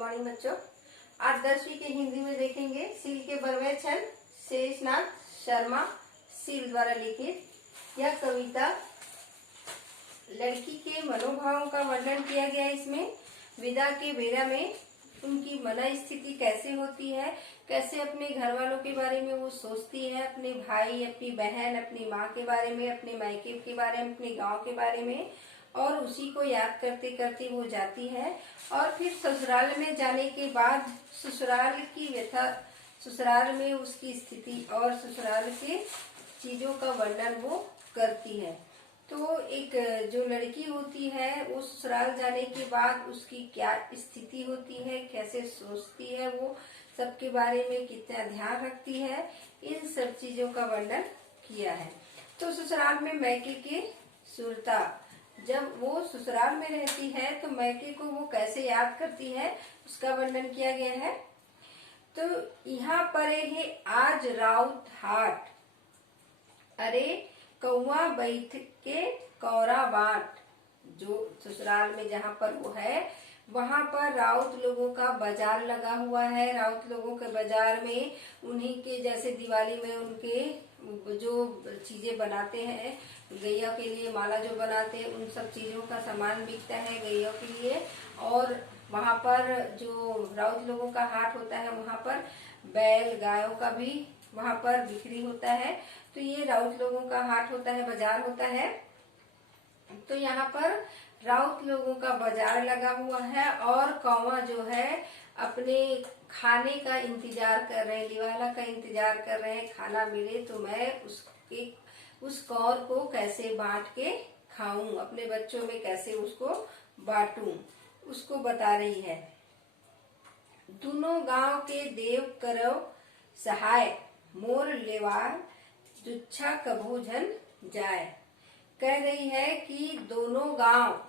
Morning बच्चों। आज 10वीं के हिंदी में देखेंगे सील के बरवेचन शेषनाथ शर्मा सील द्वारा लिखित यह कविता। लड़की के मनोभावों का वर्णन किया गया। इसमें विदा के बेरा में उनकी मन स्थिति कैसे होती है, कैसे अपने घर वालों के बारे में वो सोचती है, अपने भाई, अपनी बहन, अपनी माँ के बारे में, अपने मायके के बारे में, अपने गांव के बारे में, और उसी को याद करते करते वो जाती है। और फिर ससुराल में जाने के बाद ससुराल की व्यथा, ससुराल में उसकी स्थिति और ससुराल के चीजों का वर्णन वो करती है। तो एक जो लड़की होती है वो ससुराल जाने के बाद उसकी क्या स्थिति होती है, कैसे सोचती है, वो सबके बारे में कितना ध्यान रखती है, इन सब चीजों का वर्णन किया है। तो ससुराल में मायके की सुरता, जब वो ससुराल में रहती है तो मायके को वो कैसे याद करती है उसका वर्णन किया गया है। तो यहाँ पर है आज राउत हाट, अरे कौआ बैठ के कौरा बाट। जो ससुराल में जहाँ पर वो है वहाँ पर राउत लोगों का बाजार लगा हुआ है। राउत लोगों के बाजार में उन्हीं के जैसे दिवाली में उनके जो चीजें बनाते हैं, गैया के लिए माला जो बनाते हैं, उन सब चीजों का सामान बिकता है गैया के लिए। और वहाँ पर जो राउत लोगों का हाट होता है वहाँ पर बैल गायों का भी वहाँ पर बिक्री होता है। तो ये राउत लोगों का हाट होता है, बाजार होता है। तो यहाँ पर राउत लोगों का बाजार लगा हुआ है और कौवा जो है अपने खाने का इंतजार कर रहे हैं, लिवाला का इंतजार कर रहे हैं। खाना मिले तो मैं उस कौर को कैसे बांट के खाऊं, अपने बच्चों में कैसे उसको बांटूं, उसको बता रही है। दोनों गांव के देव करो सहाय, मोर लेवार जुच्छा कभू झन जाए। कह रही है कि दोनों गांव,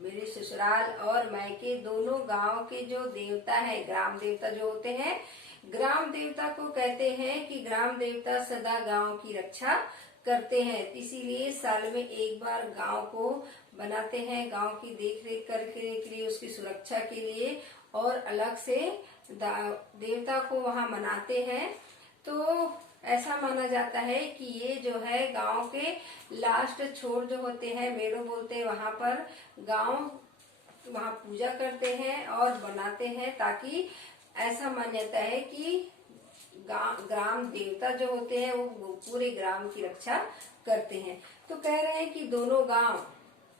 मेरे ससुराल और मायके दोनों गांव के जो देवता है, ग्राम देवता जो होते हैं, ग्राम देवता को कहते हैं कि ग्राम देवता सदा गांव की रक्षा करते हैं। इसीलिए साल में एक बार गांव को बनाते हैं, गांव की देख रेख करने के लिए, उसकी सुरक्षा के लिए, और अलग से देवता को वहां मनाते हैं। तो ऐसा माना जाता है कि ये जो है गांव के लास्ट छोर जो होते हैं, मेड़ो बोलते हैं, वहां पर गांव वहां पूजा करते हैं और बनाते हैं, ताकि ऐसा मान्यता है कि ग्राम देवता जो होते हैं वो पूरे ग्राम की रक्षा करते हैं। तो कह रहे हैं कि दोनों गांव,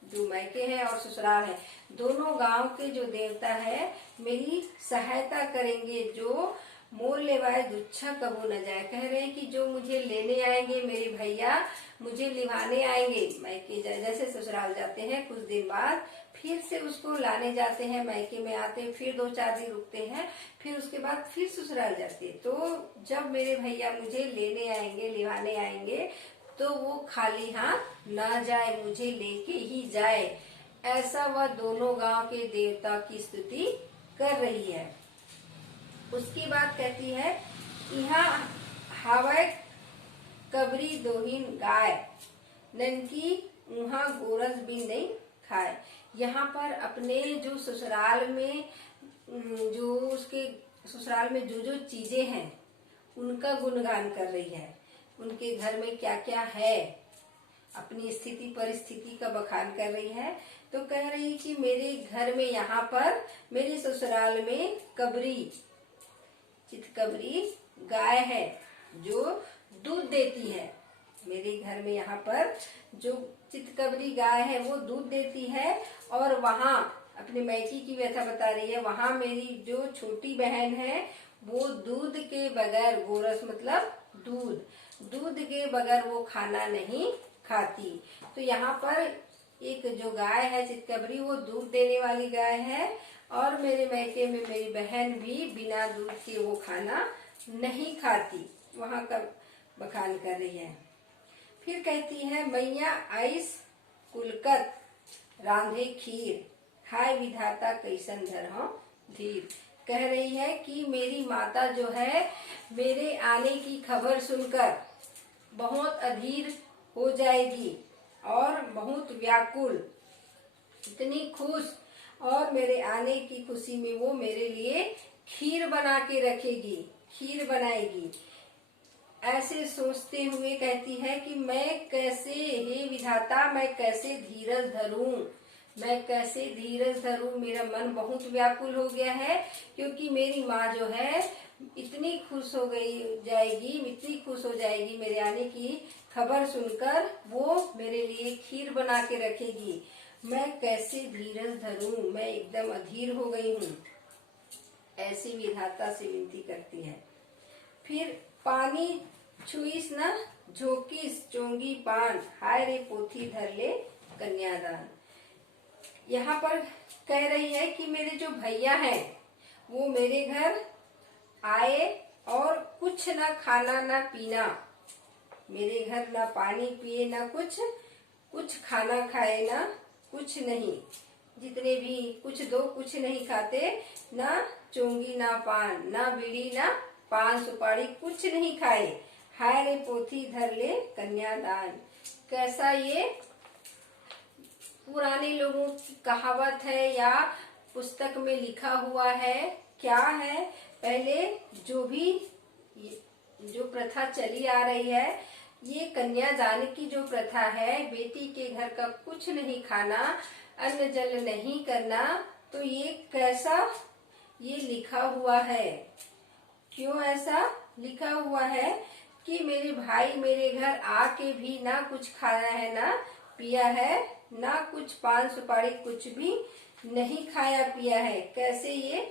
जो मायके हैं और ससुराल है, दोनों गांव के जो देवता है मेरी सहायता करेंगे। जो मोर लेवाए दुच्छा कबू न जाए, कह रहे हैं कि जो मुझे लेने आएंगे, मेरे भैया मुझे लिवाने आएंगे, मायके जैसे ससुराल जाते हैं कुछ दिन बाद फिर से उसको लाने जाते हैं, मायके में आते हैं, फिर 2-4 दिन रुकते हैं, फिर उसके बाद फिर ससुराल जाते हैं। तो जब मेरे भैया मुझे लेने आएंगे, लिवाने आएंगे, तो वो खाली हाथ ना जाए, मुझे लेके ही जाए। ऐसा वह दोनों गांव के देवता की स्तुति कर रही है। उसकी बात कहती है, यहाँ हवाए कबरी दोहीन गाय, ननकी उहाँ गोरस भी नहीं खाए। यहाँ पर अपने जो ससुराल में जो उसके ससुराल में जो जो चीजें हैं उनका गुणगान कर रही है, उनके घर में क्या क्या है, अपनी स्थिति परिस्थिति का बखान कर रही है। तो कह रही कि मेरे घर में, यहाँ पर मेरे ससुराल में कबरी, चितकबरी गाय है जो दूध देती है। मेरे घर में यहाँ पर जो चितकबरी गाय है वो दूध देती है। और वहाँ अपने मायके की व्यथा बता रही है, वहाँ मेरी जो छोटी बहन है वो दूध के बगैर, गोरस मतलब दूध के बगैर वो खाना नहीं खाती। तो यहाँ पर एक जो गाय है चितकबरी, वो दूध देने वाली गाय है, और मेरे मायके में मेरी बहन भी बिना दूध के वो खाना नहीं खाती। वहां का बखान कर रही है। फिर कहती है, मैया आइस कुलकत रांधे खीर, हाय विधाता कैसन धरहु धीर। कह रही है कि मेरी माता जो है मेरे आने की खबर सुनकर बहुत अधीर हो जाएगी और बहुत व्याकुल, इतनी खुश और मेरे आने की खुशी में वो मेरे लिए खीर बना के रखेगी, खीर बनाएगी। ऐसे सोचते हुए कहती है कि मैं कैसे, हे विधाता, मैं कैसे धीरज धरूं, मैं कैसे धीरज धरूं। मेरा मन बहुत व्याकुल हो गया है, क्योंकि मेरी माँ जो है इतनी खुश हो गई जाएगी, इतनी खुश हो जाएगी मेरे आने की खबर सुनकर, वो मेरे लिए खीर बना के रखेगी। मैं कैसे धीरज धरूं, मैं एकदम अधीर हो गई हूँ। ऐसी विधाता से विनती करती है। फिर पानी छुईस न झोंकीस चोंगी पान, हाय रे पोथी धर ले कन्यादान। यहाँ पर कह रही है कि मेरे जो भैया हैं वो मेरे घर आए और कुछ ना खाना ना पीना, मेरे घर ना पानी पिए ना कुछ खाना खाए ना कुछ नहीं, जितने भी कुछ दो कुछ नहीं खाते, ना चोंगी ना पान, ना बीड़ी ना पान सुपारी, कुछ नहीं खाए। हाय रे पोथी धर ले कन्यादान। कैसा ये पुराने लोगों की कहावत है या पुस्तक में लिखा हुआ है। क्या है, पहले जो प्रथा चली आ रही है, ये कन्यादान की जो प्रथा है, बेटी के घर का कुछ नहीं खाना, अन्न जल नहीं करना, तो ये कैसा ये लिखा हुआ है। क्यों ऐसा लिखा हुआ है कि मेरे भाई मेरे घर आके भी ना कुछ खाया है ना पिया है, ना कुछ पान सुपारी कुछ भी नहीं खाया पिया है। कैसे ये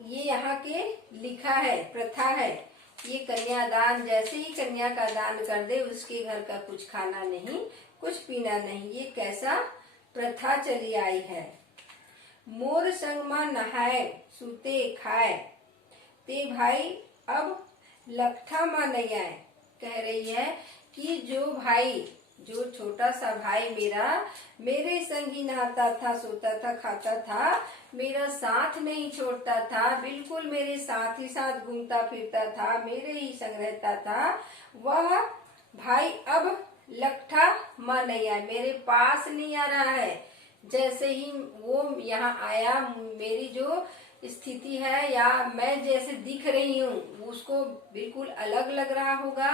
यहाँ के लिखा है, प्रथा है। ये कन्यादान, जैसे ही कन्या का दान कर दे उसके घर का कुछ खाना नहीं कुछ पीना नहीं, ये कैसा प्रथा चली आई है। मोर संग मां नहाए सूते खाए, ते भाई अब लखठा मां नहीं आए। कह रही है कि जो भाई, जो छोटा सा भाई मेरा मेरे संग ही नहाता था, सोता था, खाता था, मेरा साथ नहीं छोड़ता था, बिल्कुल मेरे साथ ही साथ घूमता फिरता था, मेरे ही संग रहता था, वह भाई अब लखठा मां नहीं आया, मेरे पास नहीं आ रहा है। जैसे ही वो यहाँ आया, मेरी जो स्थिति है या मैं जैसे दिख रही हूँ उसको बिल्कुल अलग लग रहा होगा,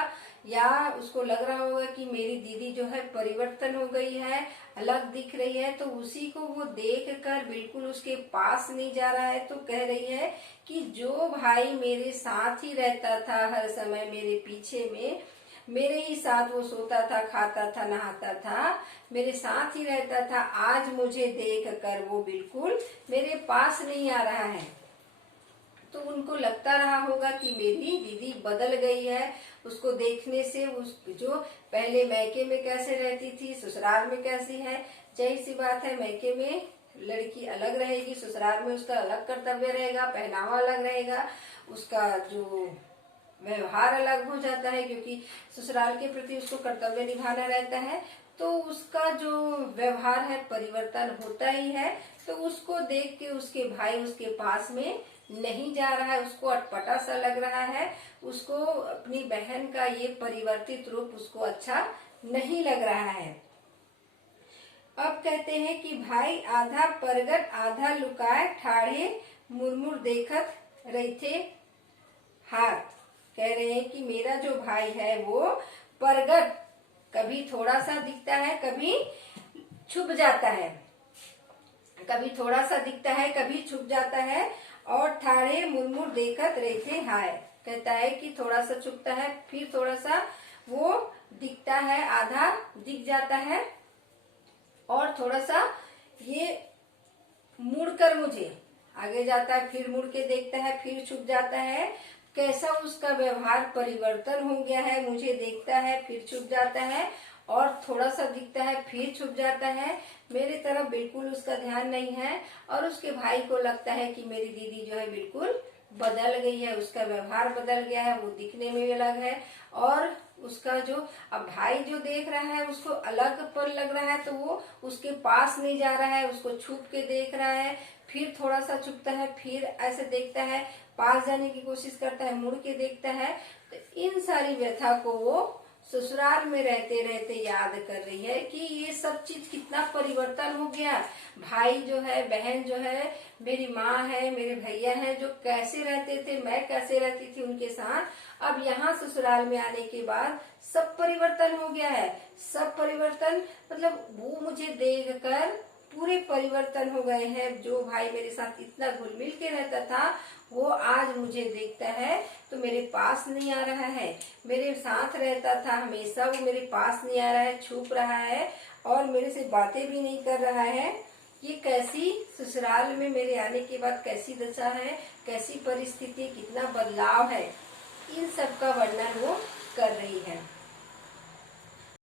या उसको लग रहा होगा कि मेरी दीदी जो है परिवर्तन हो गई है, अलग दिख रही है, तो उसी को वो देख कर बिल्कुल उसके पास नहीं जा रहा है। तो कह रही है कि जो भाई मेरे साथ ही रहता था, हर समय मेरे पीछे में, मेरे ही साथ वो सोता था, खाता था, नहाता था, मेरे साथ ही रहता था, आज मुझे देख कर वो बिल्कुल मेरे पास नहीं आ रहा है। तो उनको लगता रहा होगा कि मेरी दीदी बदल गई है। उसको देखने से उस जो पहले मैके में कैसे रहती थी, ससुराल में कैसी है, जही सी बात है, मैके में लड़की अलग रहेगी, ससुराल में उसका अलग कर्तव्य रहेगा, पहनावा अलग रहेगा, उसका जो व्यवहार अलग हो जाता है, क्योंकि ससुराल के प्रति उसको कर्तव्य निभाना रहता है, तो उसका जो व्यवहार है परिवर्तन होता ही है। तो उसको देख के उसके भाई उसके पास में नहीं जा रहा है, उसको अटपटा सा लग रहा है, उसको अपनी बहन का ये परिवर्तित रूप उसको अच्छा नहीं लग रहा है। अब कहते हैं कि भाई आधा परगट आधा लुकाए, ठाढ़े मुरमुर देखत रही थे हाथ। कह रहे हैं कि मेरा जो भाई है वो परगट, कभी थोड़ा सा दिखता है, कभी छुप जाता है, कभी थोड़ा सा दिखता है, कभी छुप जाता है, और ठाढ़े मुरमुर देखत रहते हाय। कहता है कि थोड़ा सा छुपता है, फिर थोड़ा सा वो दिखता है, आधा दिख जाता है, और थोड़ा सा ये मुड़कर मुझे आगे जाता है, फिर मुड़ के देखता है, फिर छुप जाता है। कैसा उसका व्यवहार परिवर्तन हो गया है, मुझे देखता है फिर छुप जाता है, और थोड़ा सा दिखता है फिर छुप जाता है, मेरे तरफ बिल्कुल उसका ध्यान नहीं है। और उसके भाई को लगता है कि मेरी दीदी जो है बिल्कुल बदल गई है, उसका व्यवहार बदल गया है, वो दिखने में अलग है, और उसका जो अब भाई जो देख रहा है उसको अलग पर लग रहा है, तो वो उसके पास नहीं जा रहा है, उसको छुप के देख रहा है, फिर थोड़ा सा छुपता है, फिर ऐसे देखता है, पास जाने की कोशिश करता है, मुड़ के देखता है। तो इन सारी व्यथा को वो ससुराल में रहते रहते याद कर रही है कि ये सब चीज कितना परिवर्तन हो गया। भाई जो है, बहन जो है, मेरी माँ है, मेरे भैया हैं, जो कैसे रहते थे, मैं कैसे रहती थी उनके साथ, अब यहाँ ससुराल में आने के बाद सब परिवर्तन हो गया है। सब परिवर्तन मतलब वो मुझे देख कर पूरे परिवर्तन हो गए हैं। जो भाई मेरे साथ इतना घुल मिल के रहता था, वो आज मुझे देखता है तो मेरे पास नहीं आ रहा है। मेरे साथ रहता था हमेशा, वो मेरे पास नहीं आ रहा है, छुप रहा है और मेरे से बातें भी नहीं कर रहा है। ये कैसी ससुराल में मेरे आने के बाद कैसी दशा है, कैसी परिस्थिति, कितना बदलाव है, इन सब का वर्णन वो कर रही है।